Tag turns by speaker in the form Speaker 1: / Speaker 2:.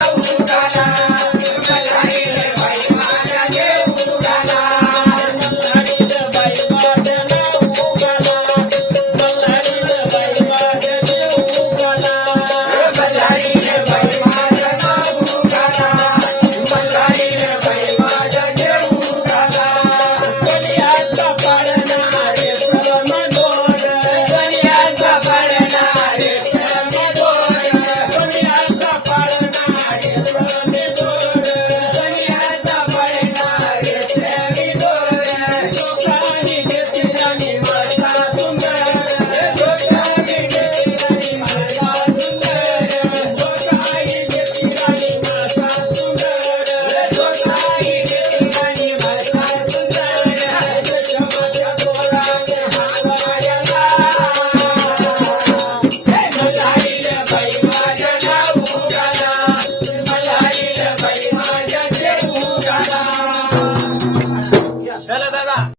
Speaker 1: Thank you. चला दादा.